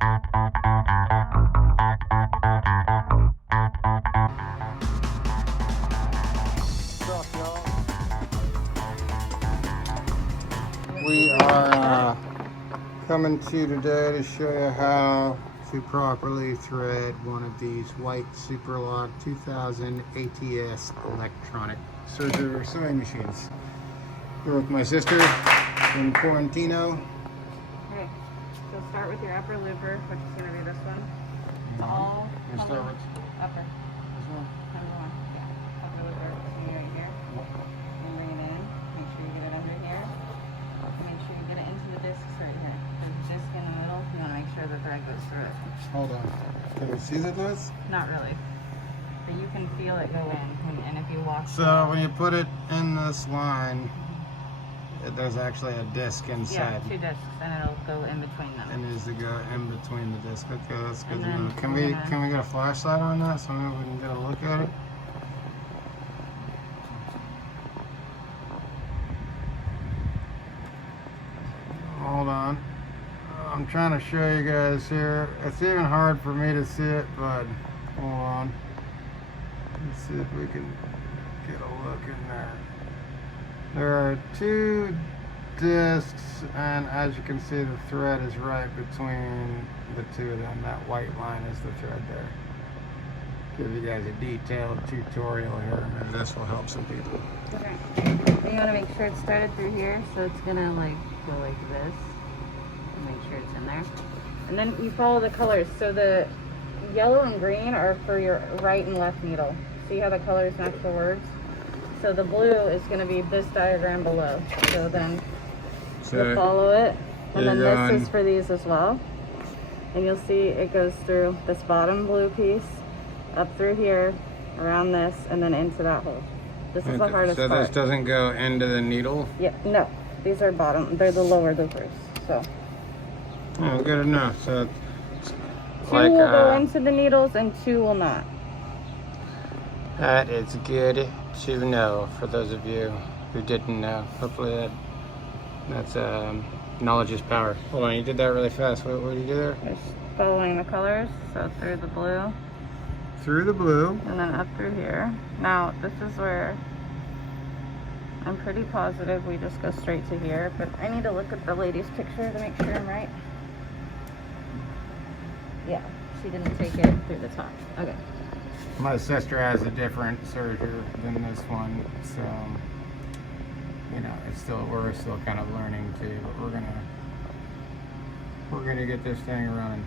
What's up, y'all? We are coming to you today to show you how to properly thread one of these white Superlock 2000 ATS electronic Serger sewing machines. Here with my sister in Quarantino. Okay, so start with your upper looper, which is going to be this one. It's all Start with upper. this one. Number one. Yeah. Upper looper. So you right here. And bring it in. Make sure you get it under here. Make sure you get it into the discs right here. There's a disc in the middle. You want to make sure the thread goes through it. Hold on. Can we see the disc? Not really. But you can feel it go in. And if you walk So when you put it in this line, there's actually a disc inside. Yeah, two discs, and it'll go in between them. It needs to go in between the disc. Okay, that's good And to then know. Can we're we gonna- get a flashlight on that so maybe we can get a look at it? Hold on. I'm trying to show you guys here. It's even hard for me to see it, but hold on. Let's see if we can get a look in there. There are two discs, and as you can see, the thread is right between the two of them. That white line is the thread there. Give you guys a detailed tutorial here. Maybe this will help some people. Okay. You want to make sure it's started through here, so it's gonna like go like this. Make sure it's in there, and then you follow the colors. So the yellow and green are for your right and left needle. See how the colors match the words? So the blue is going to be this diagram below. So then you'll follow it, and then this is for these as well. And you'll see it goes through this bottom blue piece, up through here, around this, and then into that hole. This is the hardest part. So this doesn't go into the needle? Yeah, no. These are bottom. They're the lower loopers. So. Oh, good enough. So it's Two will go into the needles and two will not. That is good to know for those of you who didn't know. Hopefully that's knowledge is power. Hold on, you did that really fast. What did you do there? Just following the colors, so through the blue. Through the blue. And then up through here. Now, this is where I'm pretty positive we just go straight to here, but I need to look at the lady's picture to make sure I'm right. Yeah, she didn't take it through the top. Okay. My sister has a different serger than this one, so you know, we're still kind of learning too, but we're gonna get this thing running.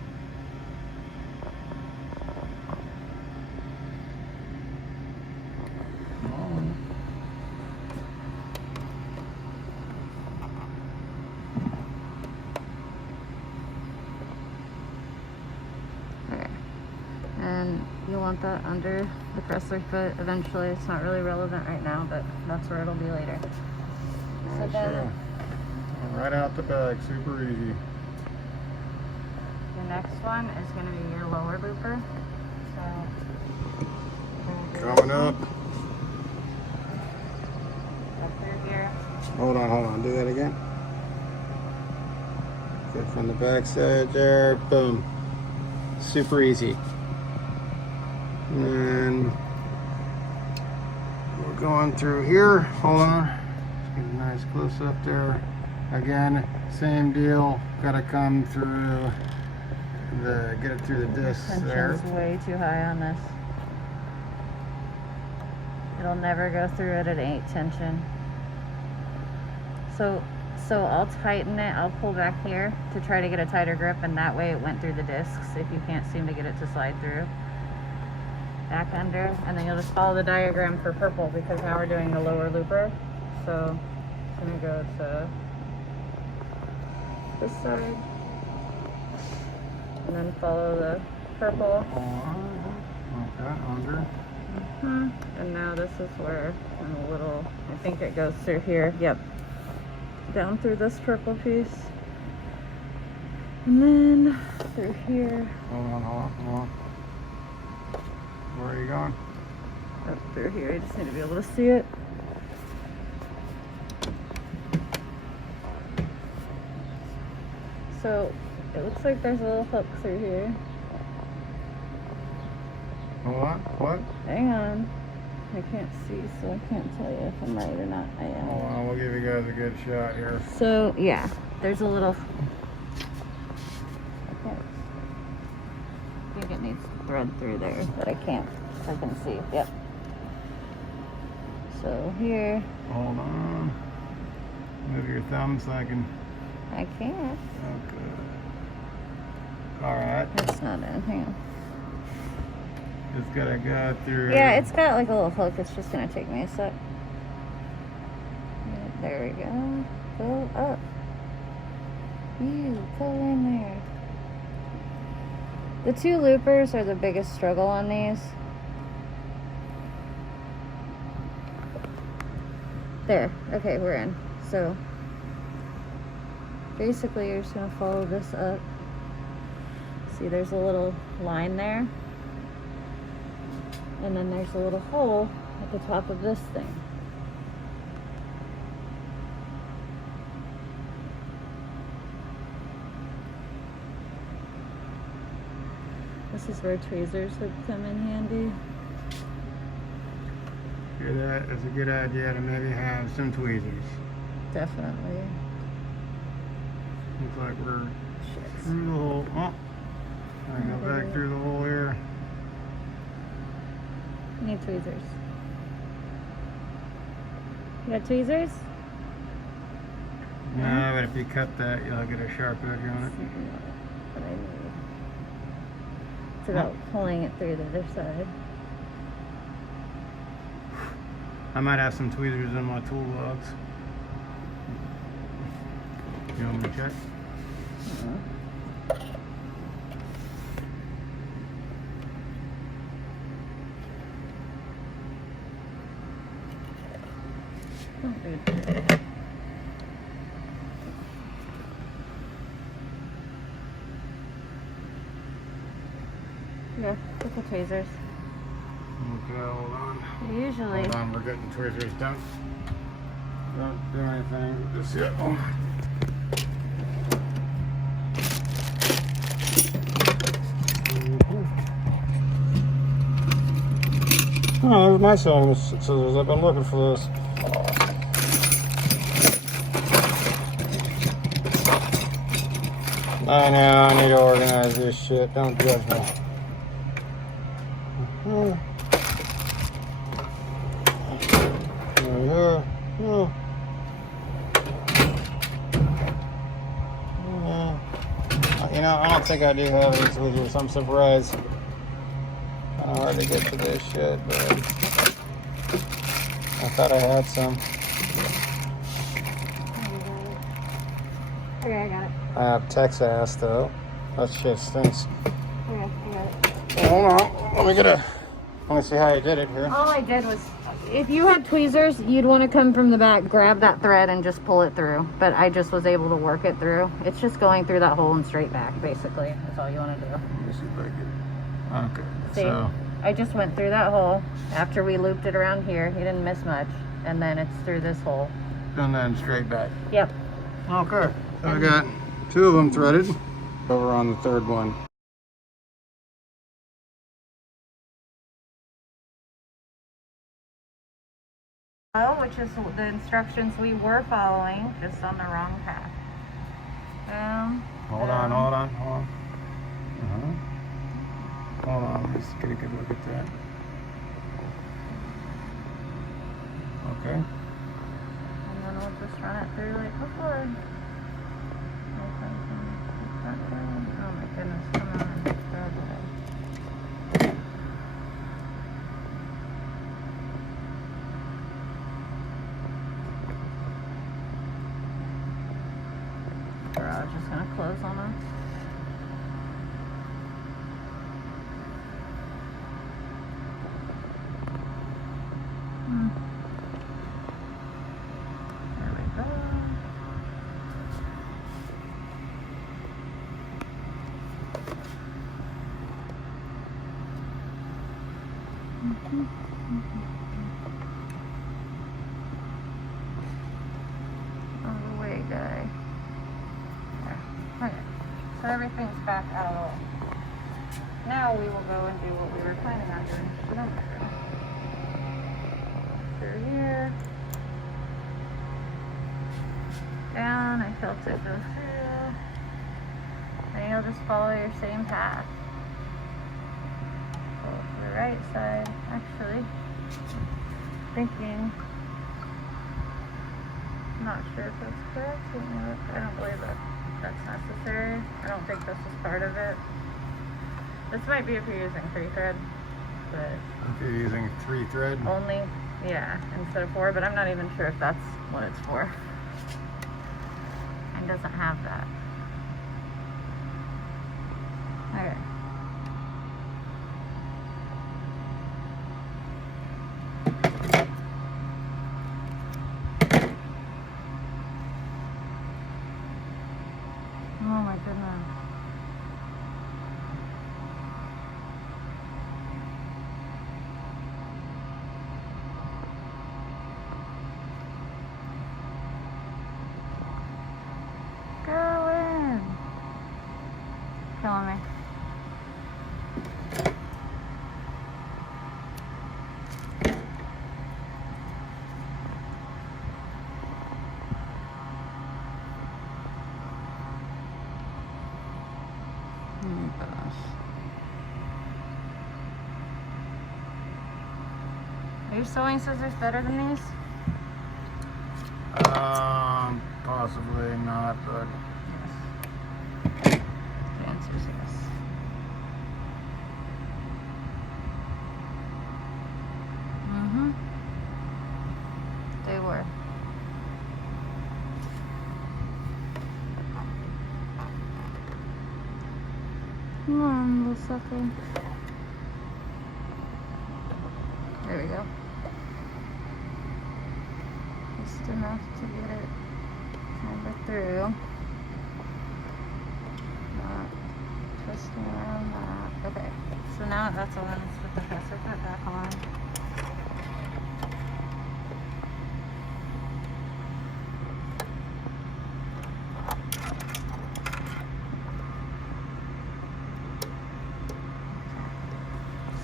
And you want that under the presser foot eventually. It's not really relevant right now, but that's where it'll be later. So then, right out the bag, super easy. the next one is going to be your lower looper. So Coming up. up through here. Hold on, do that again. Good from the back side there, boom. Super easy. And we're going through here. Hold on. Let's get a nice close up there. Again, same deal. Gotta come through get it through the discs there. Tension's way too high on this. It'll never go through it at 8 tension. So I'll tighten it. I'll pull back here to try to get a tighter grip, and that way it went through the discs if you can't seem to get it to slide through. Back under, and then you'll just follow the diagram for purple because now we're doing the lower looper. So it's gonna go to this side, and then follow the purple. Okay, under. And now this is where I'm a little, I think it goes through here. Yep. Down through this purple piece. And then through here. Hold on. Where are you going? Up through here. You just need to be able to see it. So It looks like there's a little hook through here. What? Hang on. I can't see, so I can't tell you if I'm right or not. I am. Hold on, we'll give you guys a good shot here. So, yeah, there's a little... I think it needs to thread through there, but I can't. I can see. Yep. So here. Hold on. Move your thumb so I can. I can't. Okay. All right. It's not in. Hang on. It's gotta go through. Yeah, it's got like a little hook. It's just gonna take me a sec. Yeah, there we go. Go up. You pull in there. The two loopers are the biggest struggle on these. There. Okay, we're in. So basically you're just going to follow this up. See, there's a little line there. And then there's a little hole at the top of this thing. This is where tweezers would come in handy. Hear that? It's a good idea to maybe have some tweezers. Definitely. Looks like we're through the hole. Oh, I go back through the hole here. Need tweezers. You got tweezers? No, but if you cut that, you'll get a sharp edge on it. What I need. It's about pulling it through the other side. I might have some tweezers in my toolbox. You want me to check? Yeah, get the tweezers. Okay, hold on. Usually. Hold on, we're getting tweezers done. Don't do anything just yet. Oh, there's my sewing scissors. I've been looking for this. I know, I need to organize this shit. Don't judge me. You know, I don't think I do have these tweezers. I'm surprised. Kind of hard to get to this shit, but I thought I had some. Okay, I got it. I have Texas though. That shit stinks. Okay, I got it. Hold on. Let me see how you did it here. All I did was, if you had tweezers, you'd want to come from the back, grab that thread, and just pull it through. But I just was able to work it through. It's just going through that hole and straight back, basically. That's all you want to do. Let me see if I can. Okay. See, So I just went through that hole after we looped it around here. You didn't miss much. And then it's through this hole. and then straight back. Yep. Okay. So I got two of them threaded. Over on the third one. Which is the instructions we were following, just on the wrong path. Hold on. Hold on, let's get a good look at that. Okay. And then we'll just run it through like before. Oh my goodness, come on. Grab it. Garage is gonna close on us. There we go. Out of the way, guy. There. Okay. So everything's back out. Now we will go and do what we were planning on doing. Through here. Down, I felt it go through. Then you'll just follow your same path. Go to the right side, actually. Thinking. Not sure if that's correct. I don't believe that's necessary. I don't think this is part of it. This might be if you're using 3-thread, but If you're using 3-thread. only, yeah, instead of 4, but I'm not even sure if that's what it's for. It doesn't have that. Okay. Oh my goodness. Go in. Killing me. Oh my gosh. Are your sewing scissors better than these? Possibly not, but Yes. The answer is yes. They were. Come on, little sucker. There we go. Just enough to get it kind of through. Not twisting around that. Okay. So now that's all. Let's put the presser foot back on.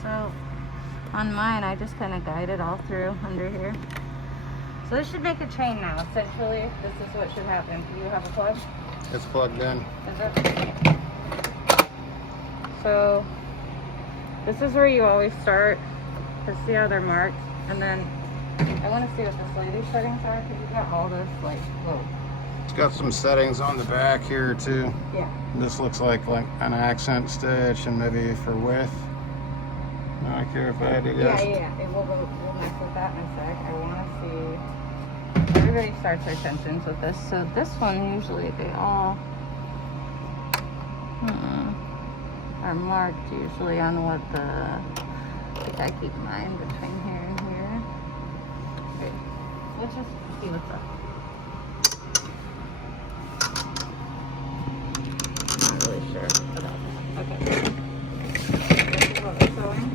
So on mine, I just kind of guide it all through under here. So this should make a chain now. Essentially, this is what should happen. Do you have a plug? it's plugged in. Is it? So this is where you always start. To see how they're marked, and then I want to see what this lady's settings are because you got all this like whoa. It's got some settings on the back here too. Yeah. This looks like an accent stitch and maybe for width. Not care if I had to guess. Yeah. We'll mess with that in a sec. I want to see. Everybody starts their tensions with this. So this one usually they all are marked usually on what the. I keep mine between here and here. Okay. Let's just see what's up. Not really sure about that. Okay. This is what we're sewing.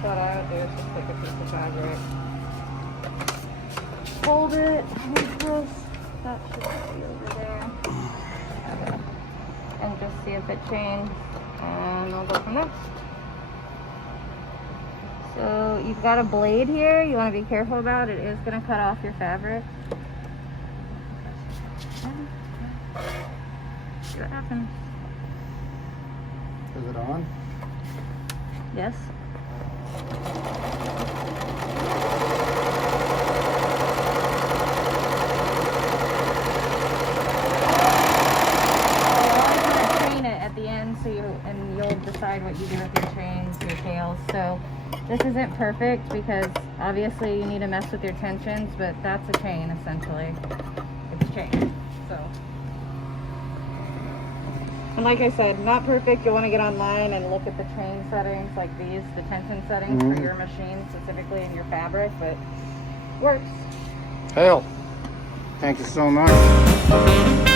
So what I would do is just take a piece of fabric, fold it like this. That should be over there. Okay. And just see if it changed, and we'll go from there. So you've got a blade here you want to be careful about. It is going to cut off your fabric. See what happens. Is it on? Yes. You'll decide what you do with your chains, your tails. So this isn't perfect because obviously you need to mess with your tensions, but that's a chain essentially. It's a chain. So, and like I said, not perfect. You'll want to get online and look at the chain settings like these, the tension settings for your machine specifically in your fabric, but works. Hell, thank you so much.